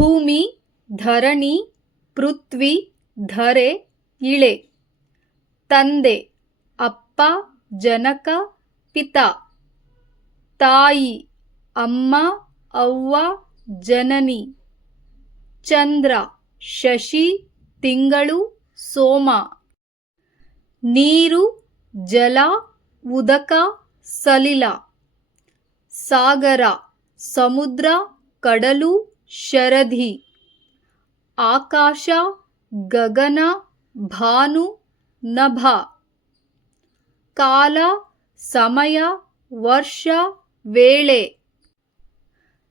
ಭೂಮಿ ಧರಣಿ ಪೃಥ್ವಿ ಧರೆ ಇಳೆ. ತಂದೆ ಅಪ್ಪ ಜನಕ ಪಿತ. ತಾಯಿ ಅಮ್ಮ ಅವ್ವ ಜನನಿ. ಚಂದ್ರ ಶಶಿ ತಿಂಗಳು ಸೋಮ. ನೀರು ಜಲ ಉದಕ ಸಲಿಲ. ಸಾಗರ ಸಮುದ್ರ ಕಡಲು ಶರಧಿ. ಆಕಾಶ ಗಗನ ಭಾನು ನಭ. ಕಾಲ ಸಮಯ ವರ್ಷ ವೇಳೆ.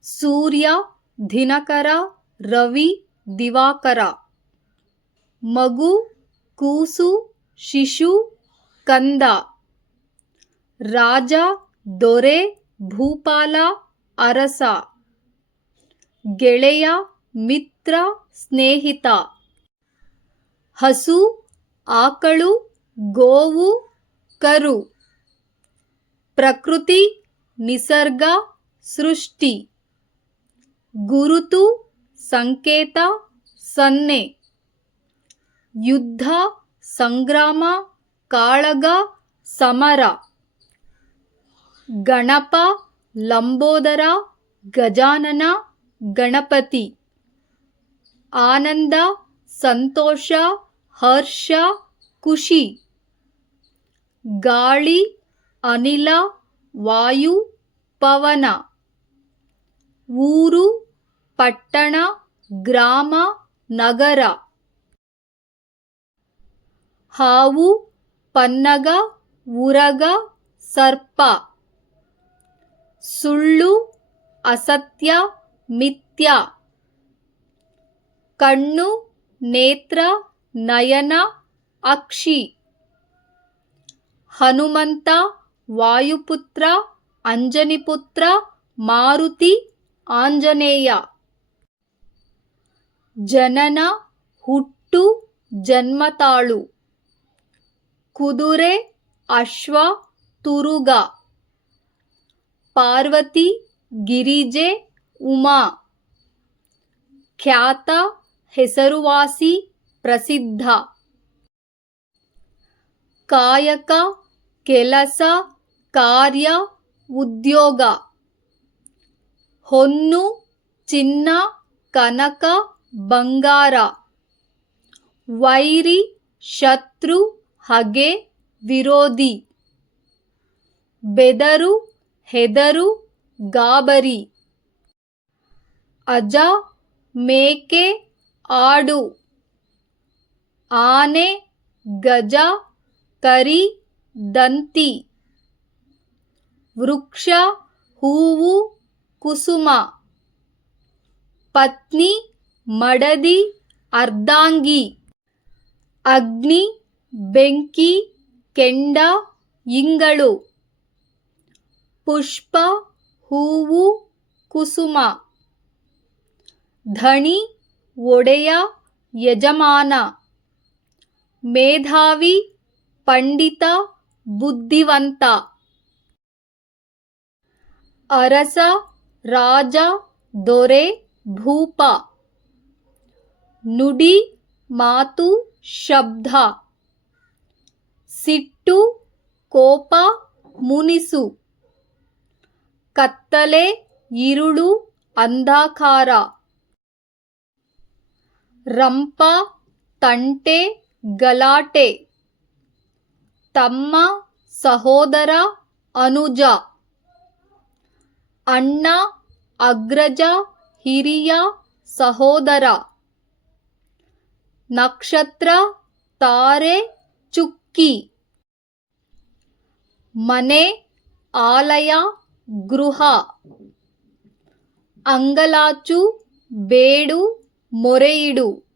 ಸೂರ್ಯ ದಿನಕರ ರವಿ ದಿವಾಕರ. ಮಗು ಕೂಸು ಶಿಶು ಕಂದ. ರಾಜ ದೊರೆ ಭೂಪಾಲ ಅರಸ. ಗೆಳೆಯ ಮಿತ್ರ ಸ್ನೇಹಿತ. ಹಸು ಆಕಳು ಗೋವು ಕರು. ಪ್ರಕೃತಿ ನಿಸರ್ಗ ಸೃಷ್ಟಿ. ಗುರುತು ಸಂಕೇತ ಸನ್ನೆ. ಯುದ್ಧ ಸಂಗ್ರಾಮ ಕಾಳಗ ಸಮರ. ಗಣಪ ಲಂಬೋದರ ಗಜಾನನ ಗಣಪತಿ. ಆನಂದ ಸಂತೋಷ ಹರ್ಷ ಖುಷಿ. ಗಾಳಿ ಅನಿಲ ವಾಯು ಪವನ. ಊರು ಪಟ್ಟಣ ಗ್ರಾಮ ನಗರ. ಹಾವು ಪನ್ನಗ ಉರಗ ಸರ್ಪ. ಸುಳ್ಳು ಅಸತ್ಯ ಮಿಥ್ಯ. ಕಣ್ಣು ನೇತ್ರ ನಯನ ಅಕ್ಷಿ. ಹನುಮಂತ ವಾಯುಪುತ್ರ ಅಂಜನಿಪುತ್ರ ಮಾರುತಿ ಆಂಜನೇಯ. ಜನನ ಹುಟ್ಟು ಜನ್ಮತಾಳು. ಕುದುರೆ ಅಶ್ವ ತುರುಗ. ಪಾರ್ವತಿ ಗಿರಿಜೆ ಉಮಾ. ಖ್ಯಾತ ಹೆಸರುವಾಸಿ ಪ್ರಸಿದ್ಧ. ಕಾಯಕ ಕೆಲಸ ಕಾರ್ಯ ಉದ್ಯೋಗ. ಹೊನ್ನು ಚಿನ್ನ ಕನಕ ಬಂಗಾರ. ವೈರಿ ಶತ್ರು ಹಗೆ ವಿರೋಧಿ. ಬೆದರು ಹೆದರು ಗಾಬರಿ. ಅಜ ಮೇಕೆ ಆಡು. ಆನೆ ಗಜ ಕರಿ ದಂತಿ. ವೃಕ್ಷ ಹೂವು ಕುಸುಮ. ಪತ್ನಿ ಮಡದಿ ಅರ್ಧಾಂಗಿ. ಅಗ್ನಿ ಬೆಂಕಿ ಕೆಂಡ ಇಂಗಳು. ಪುಷ್ಪ ಹೂವು ಕುಸುಮ. ಧಣಿ ಒಡೆಯ ಯಜಮಾನ. ಮೇಧಾವಿ ಪಂಡಿತ ಬುದ್ಧಿವಂತ. ಅರಸ ರಾಜ ದೊರೆ ಭೂಪ. ನುಡಿ ಮಾತು ಶಬ್ದ. ಸಿಟ್ಟು ಕೋಪ ಮುನಿಸು. ಕತ್ತಲೆ ಇರುಳು ಅಂಧಕಾರ. ರಂಪ ತಂಟೆ ಗಲಾಟೆ. ತಮ್ಮ ಸಹೋದರ ಅನುಜ. ಅಣ್ಣ ಅಗ್ರಜ ಹಿರಿಯ ಸಹೋದರ. ನಕ್ಷತ್ರ ತಾರೆ ಚುಕ್ಕಿ. ಮನೆ ಆಲಯ ಗೃಹ. ಅಂಗಲಾಚು ಬೇಡು ಮೊರೆಯಿಡು.